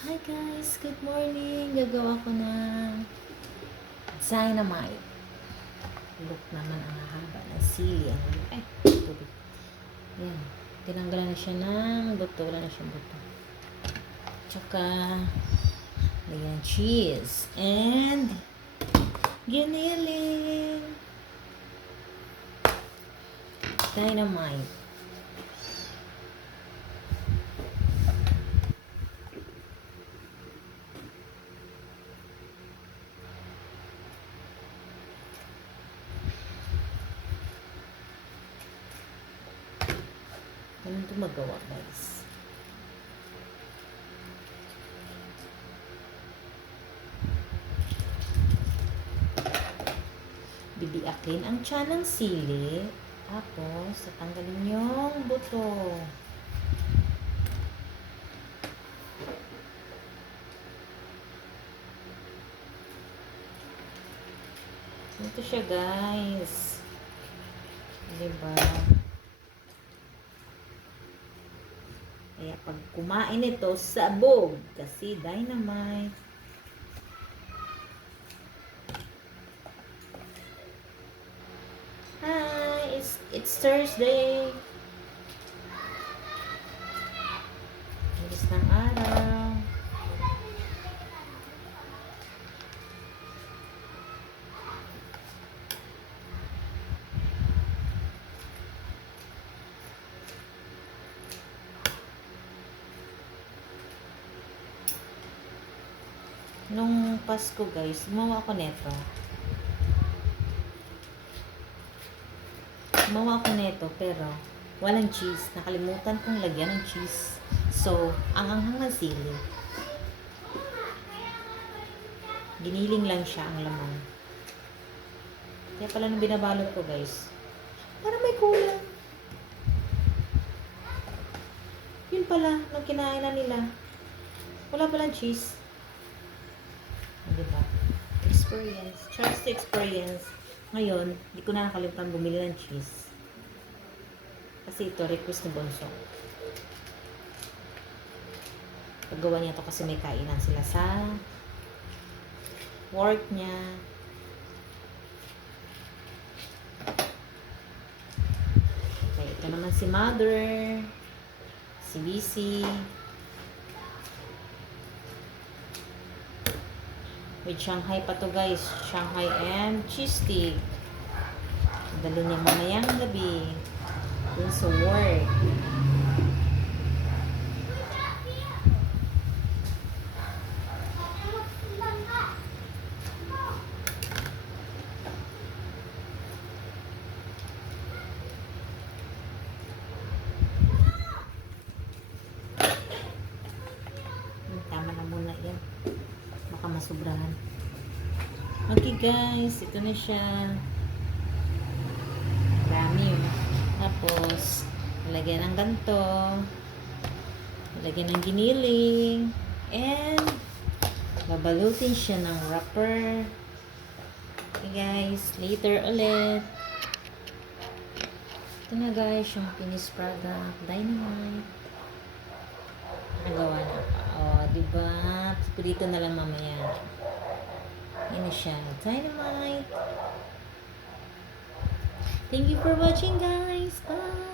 Hi guys, good morning. Gagawa ko ng dynamite. Look naman ang haba ng sili. Ay, tubig. Yan. Tinanggalan na siya ng buto. Wala na siyang buto. Tsaka, ayan, cheese. And, giniling. Dynamite. Ganun ito magawa, guys. Bibiakin ang tiyan ng sili. Tapos, tatanggalin yung buto. Ito siya, guys. Diba? Kaya pag kumain ito, sabog. Kasi dynamite. Hi! It's Thursday. Bilis ng araw. Nung Pasko, guys, gumawa ako neto. Pero walang cheese. Nakalimutan kong lagyan ng cheese. So, ang anghang ng sili. Giniling lang siya ang laman. Kaya pala nung binabalot ko, guys, parang may kulang. Yun pala, nung kinain na nila, wala palang cheese. Diba? Experience. Trust experience. Ngayon, di ko na nakalimutan bumili ng cheese. Kasi ito, request ni Bonso. Paggawa niya to kasi may kainan sila sa work niya. Okay, ito naman si Mother. Si BC. With Shanghai pa to, guys. Shanghai and cheese stick. Dali niya mamayang gabi. Dun sa work. Tama na muna yan. Baka masubrahan. Okay guys, ito na siya. Marami. Tapos, lagyan ng ganito. Lagyan ng giniling. And, babalutin siya ng wrapper. Okay guys, later ulit. Ito na guys, yung finished product. Dynamite. Nagawa na pa. O, diba? Dito na lang mamaya. Yan na siya. Dynamite. Thank you for watching guys. Bye!